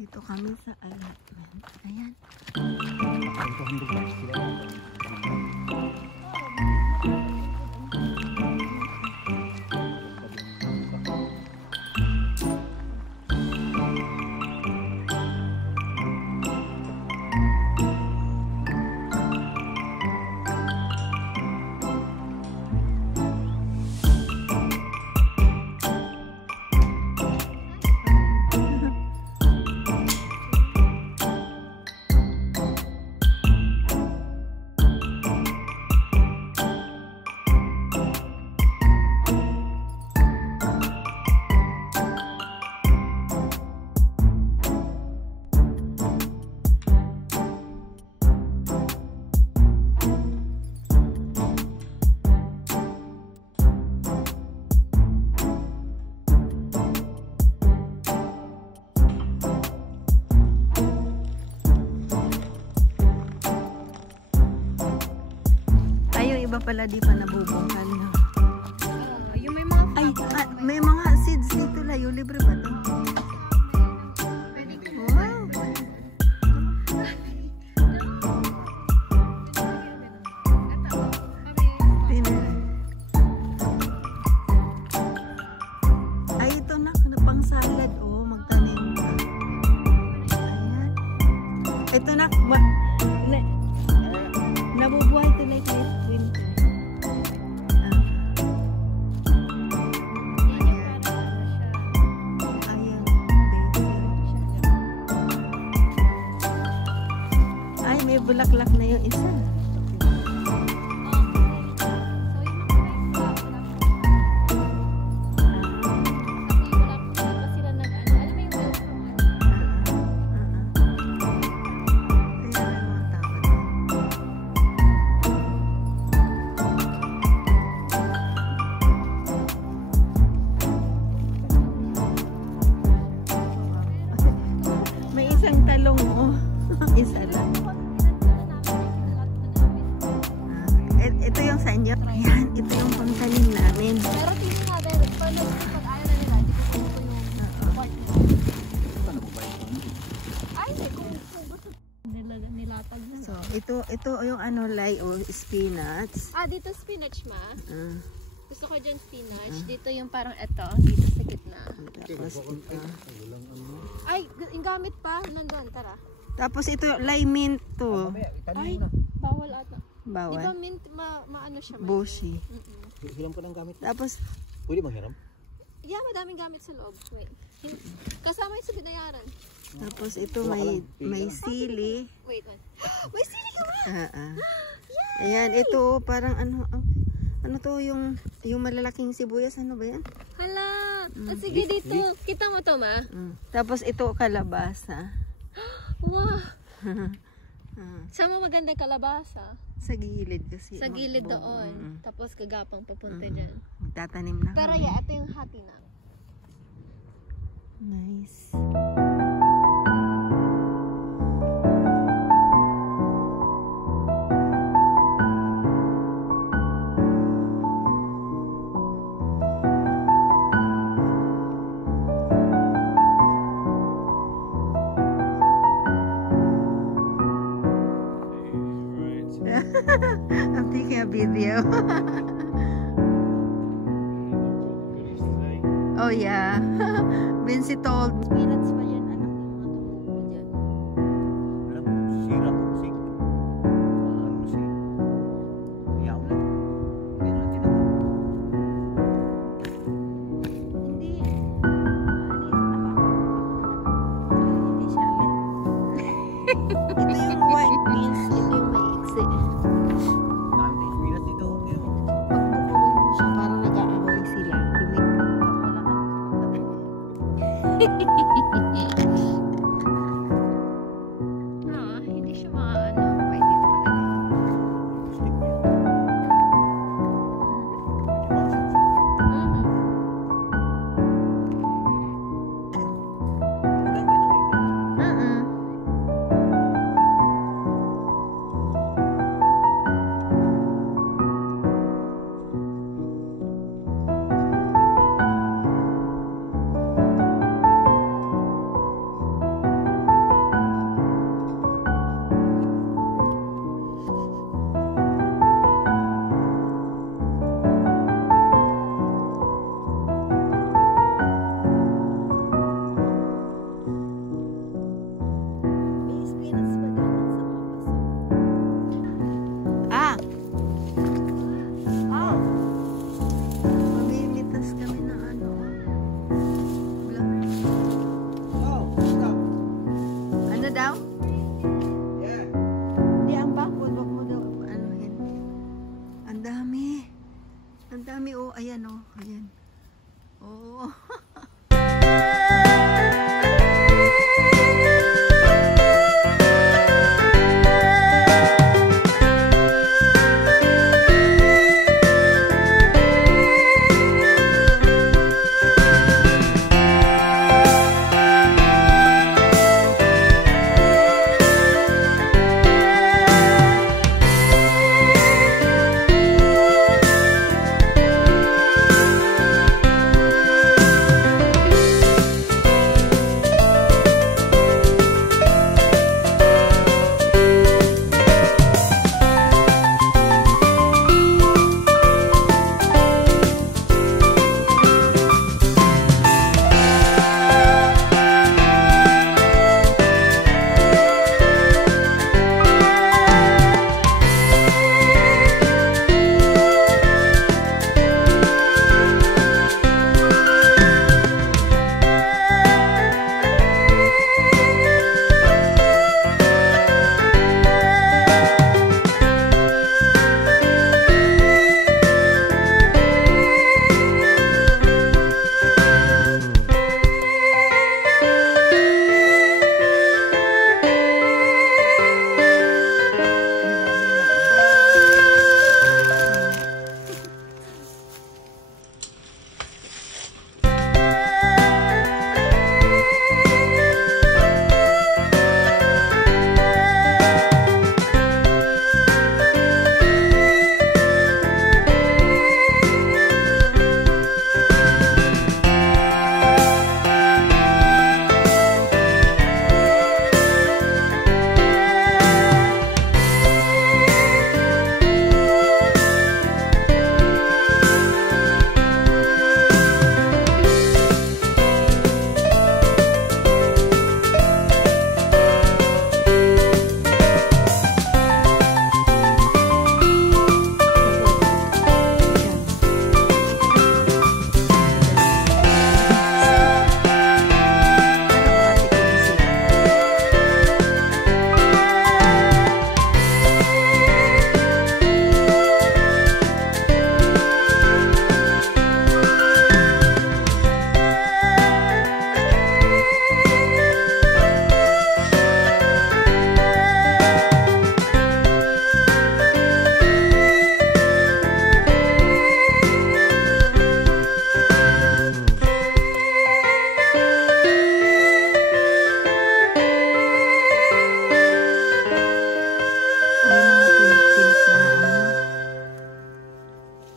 Dito kami sa allotment. Ayan. Iba pala di pa nabubungkal, no? Yung may mga may mga seeds dito layo. Libre ba ito? Wow! Ay, ito na. Pang salad. Oh, magtanim ka. Ayan. Ito na. Nabubuhay ito like this winter. Ayan. Ay, may bulaklak na yung isa. Isang talong, oh. Isa lang. Ito yung sa inyo. Ayan, ito yung pangtanim namin. Pero tingin nga din, paano pag-ayaw na nila, hindi ko ito yung part. Ay, kung gusto nilatag na. So, ito yung ano, lay o spinach. Ah, dito spinach, ma. Gusto ko dyan spinach. Dito yung parang ito, dito sa gitna. Tapos ito. Ay, yung gamit pa. Nandun, tara. Tapos ito, lime mint to. Ay, bawal ata. Bawal. Di ba mint, maano siya? Bushy. Hiram ko ng gamit. Tapos, Pwede bang hiram? Yeah, madaming gamit sa loob. Wait. Kasama yung sa binayaran. tapos ito may sili. Wait. May sili ka ba? Ayan, ito parang ano to yung malalaking sibuyas, ano ba yan? Hala! Sige dito. Kita mo to, ma? Tapos ito kalabasa. Wow! Saan mo maganda kalabasa? Sa gilid kasi. Sa gilid doon. Tapos kagapang papunta dyan. Magtatanim na Pero kami. yeah, ito yung hati na. Nice. I'm taking a video. Oh yeah. Vinci told me. Spirits pa yan, anak ng mga tumubo dyan. Alam mo, sirap musik. Ano musik? Iyaw lang. Hindi na natin ako. Hindi. Hindi siya. Ito yung white beans. Ito yung maiksi. Dami na experience dito. Tingnan mo. Pag bubulong mo siya, parang nag-aaway sila. Lumikot. daw? Yeah. Hindi, ang bakod. Wag mo daw. Anuhin. Ang dami. Ang dami, oh. Ayan, oh. Ayan. Oh.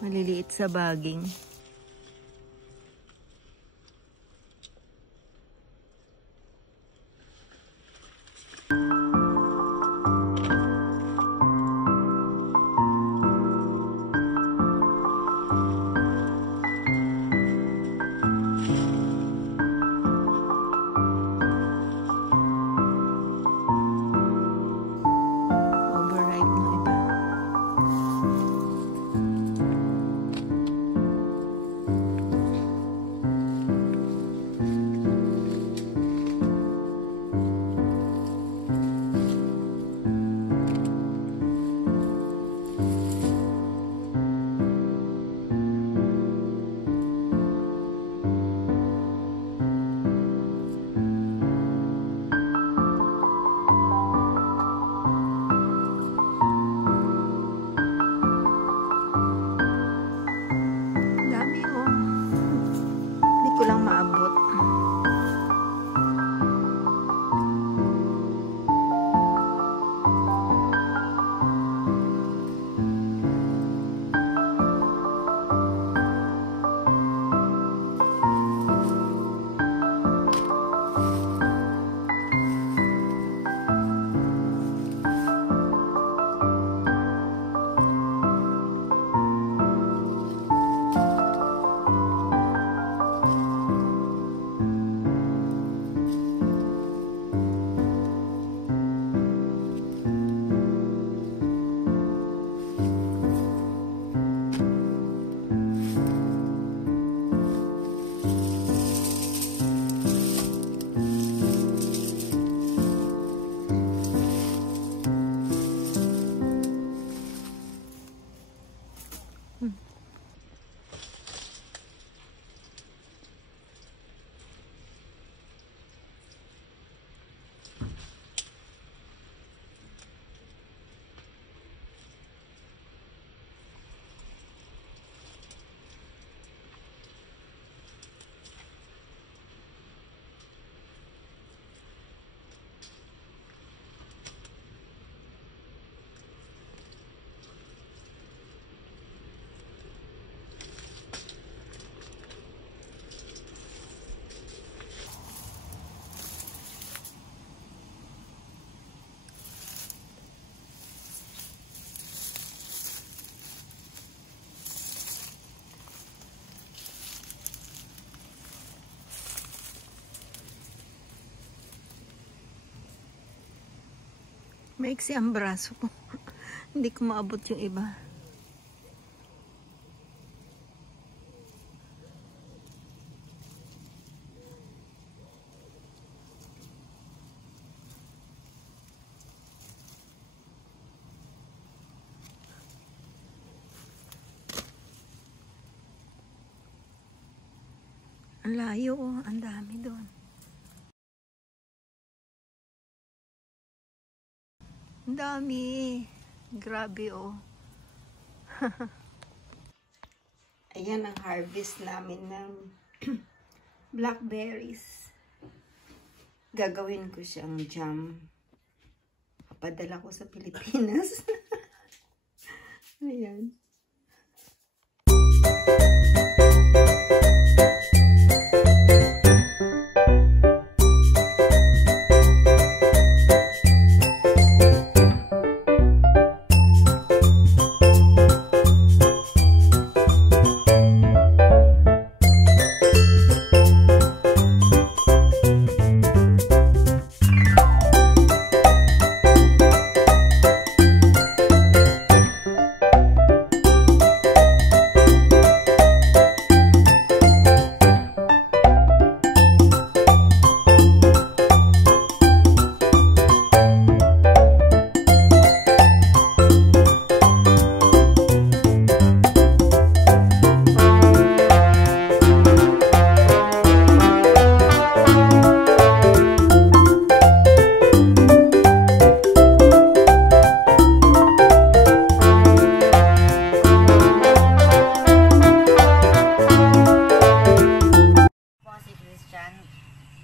Maliliit sa baging. Overripe ng iba. Maiksi ang braso ko. Hindi ko maabot yung iba. Ang layo, oh. Ang dami doon. Ang dami. Grabe, oh. Ayan ang harvest namin ng blackberries. Gagawin ko siyang jam. Papadala ko sa Pilipinas. Ayan.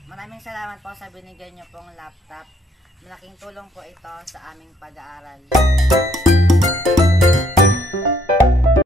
Maraming salamat po sa binigay niyo pong laptop. Malaking tulong po ito sa aming pag-aaral.